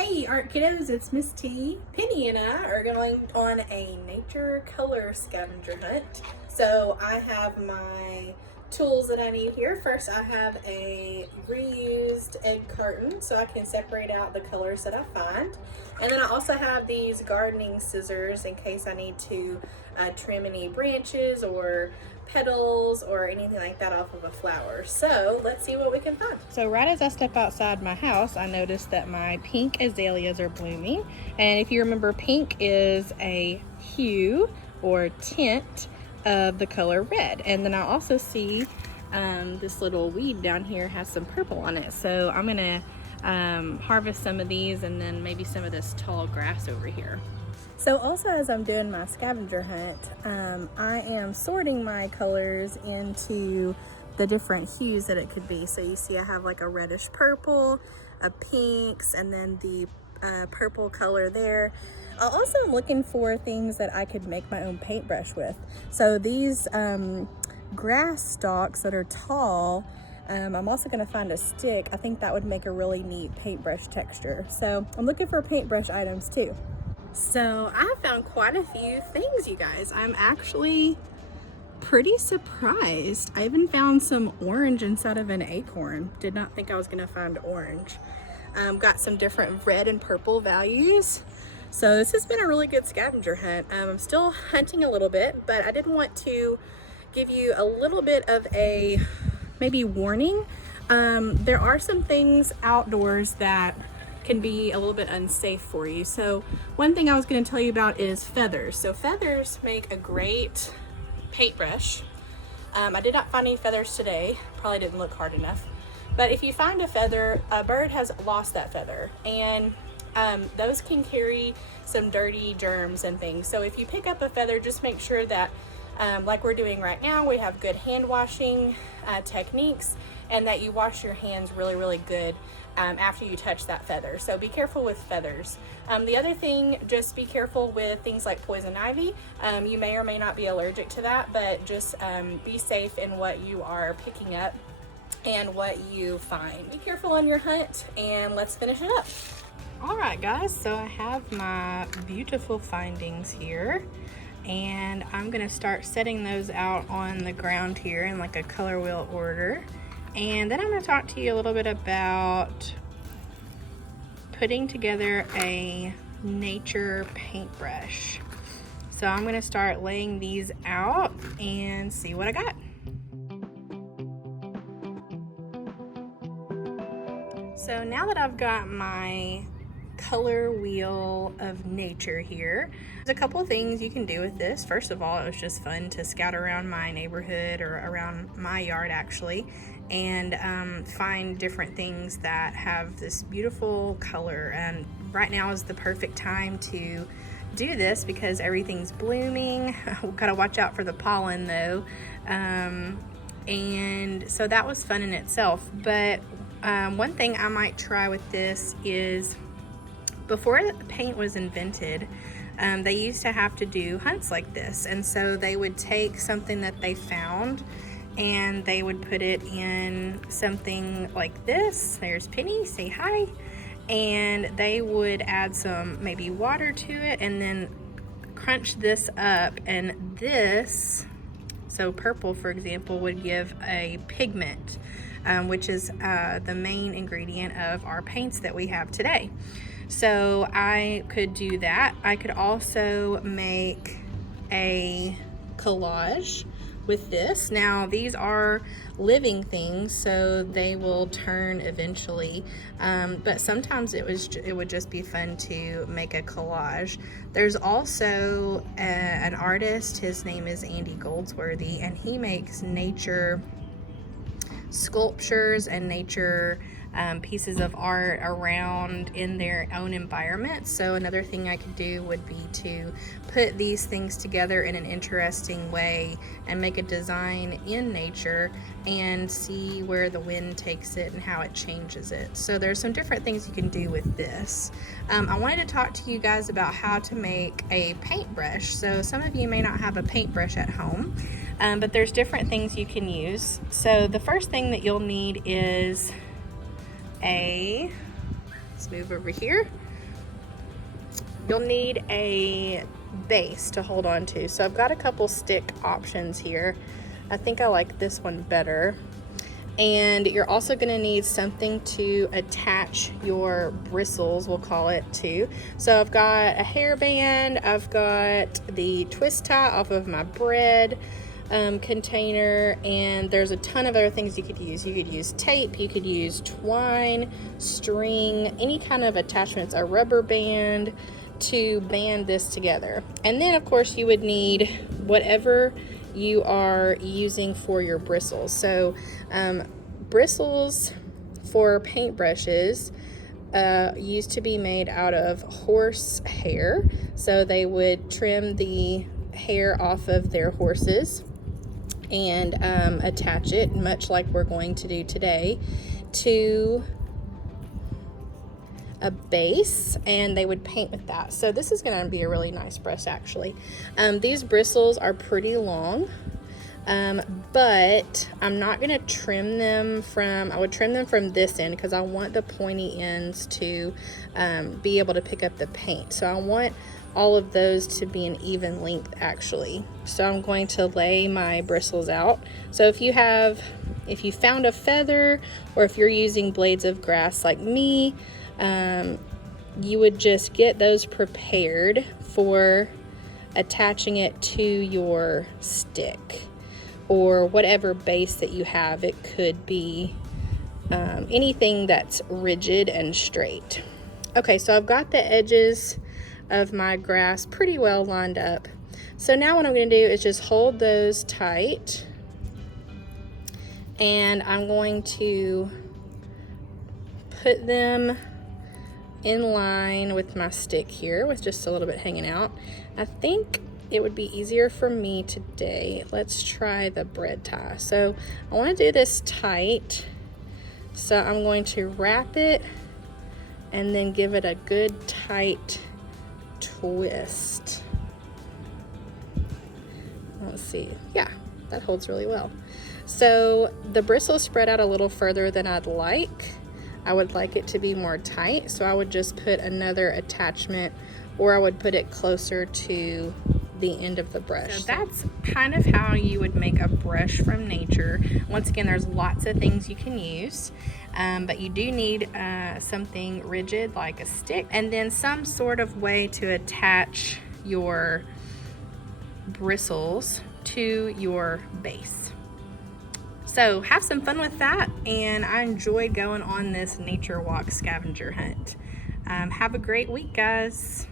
Hey art kiddos, it's Miss T. Penny and I are going on a nature color scavenger hunt. So I have my tools that I need here. First I have a reused egg carton so I can separate out the colors that I find. And then I also have these gardening scissors in case I need to trim any branches or petals or anything like that off of a flower. So let's see what we can find. So right as I step outside my house, I noticed that my pink azaleas are blooming. And if you remember, pink is a hue or tint of the color red. And then I also see this little weed down here has some purple on it. So I'm gonna harvest some of these and then maybe some of this tall grass over here. So also as I'm doing my scavenger hunt, I am sorting my colors into the different hues that it could be. So you see I have like a reddish purple, a pinks, and then the purple color there. I also am looking for things that I could make my own paintbrush with. So these grass stalks that are tall, I'm also gonna find a stick. I think that would make a really neat paintbrush texture. So I'm looking for paintbrush items too. So I found quite a few things, you guys. I'm actually pretty surprised. I even found some orange inside of an acorn. Did not think I was gonna find orange. Got some different red and purple values. So this has been a really good scavenger hunt. I'm still hunting a little bit, but I did want to give you a little bit of a maybe warning. There are some things outdoors that can be a little bit unsafe for you. So one thing I was going to tell you about is feathers. So feathers make a great paintbrush. I did not find any feathers today, probably didn't look hard enough, but if you find a feather, a bird has lost that feather, and those can carry some dirty germs and things. So if you pick up a feather, just make sure that like we're doing right now, we have good hand washing techniques, and that you wash your hands really good after you touch that feather. So be careful with feathers. The other thing, just be careful with things like poison ivy. You may or may not be allergic to that, but just be safe in what you are picking up and what you find. Be careful on your hunt, and let's finish it up. All right guys, so I have my beautiful findings here, and I'm gonna start setting those out on the ground here in like a color wheel order. And then I'm going to talk to you a little bit about putting together a nature paintbrush. So I'm going to start laying these out and see what I got. So now that I've got my color wheel of nature here, there's a couple things you can do with this. First of all, it was just fun to scout around my neighborhood, or around my yard actually, and find different things that have this beautiful color. And right now is the perfect time to do this because everything's blooming. Gotta watch out for the pollen though. And so that was fun in itself. But one thing I might try with this is, before paint was invented, they used to have to do hunts like this. And so they would take something that they found and they would put it in something like this. There's Penny, say hi. And they would add some maybe water to it and then crunch this up. And this, so purple for example, would give a pigment, which is the main ingredient of our paints that we have today. So I could do that. I could also make a collage with this. Now these are living things, so they will turn eventually, but sometimes it would just be fun to make a collage. There's also an artist, his name is Andy Goldsworthy, and he makes nature sculptures and nature pieces of art around in their own environment. So another thing I could do would be to put these things together in an interesting way and make a design in nature and see where the wind takes it and how it changes it. So there's some different things you can do with this. I wanted to talk to you guys about how to make a paintbrush. So some of you may not have a paintbrush at home, but there's different things you can use. So the first thing that you'll need is a Let's move over here. You'll need a base to hold on to. So I've got a couple stick options here. I think I like this one better. And you're also going to need something to attach your bristles, we'll call it, to. So I've got a hairband, I've got the twist tie off of my bread container, and there's a ton of other things you could use. You could use tape, you could use twine, string, any kind of attachments, a rubber band to band this together. And then of course you would need whatever you are using for your bristles. So bristles for paintbrushes used to be made out of horse hair. So they would trim the hair off of their horses and attach it, much like we're going to do today, to a base, and they would paint with that. So this is going to be a really nice brush actually. These bristles are pretty long, but I'm not going to trim them from, I would trim them from this end because I want the pointy ends to be able to pick up the paint. So I want all of those to be an even length actually. So I'm going to lay my bristles out. So if you found a feather, or if you're using blades of grass like me, you would just get those prepared for attaching it to your stick or whatever base that you have. It could be anything that's rigid and straight. Okay, so I've got the edges of my grass pretty well lined up. So now what I'm going to do is just hold those tight, and I'm going to put them in line with my stick here with just a little bit hanging out. I think it would be easier for me today. Let's try the bread tie. So I want to do this tight, so I'm going to wrap it and then give it a good tight twist. Let's see. Yeah, that holds really well. So the bristles spread out a little further than I'd like. I would like it to be more tight, so I would just put another attachment, or I would put it closer to the end of the brush. So that's kind of how you would make a brush from nature. Once again, there's lots of things you can use, but you do need something rigid like a stick, and then some sort of way to attach your bristles to your base. So have some fun with that, and I enjoyed going on this nature walk scavenger hunt. Have a great week, guys.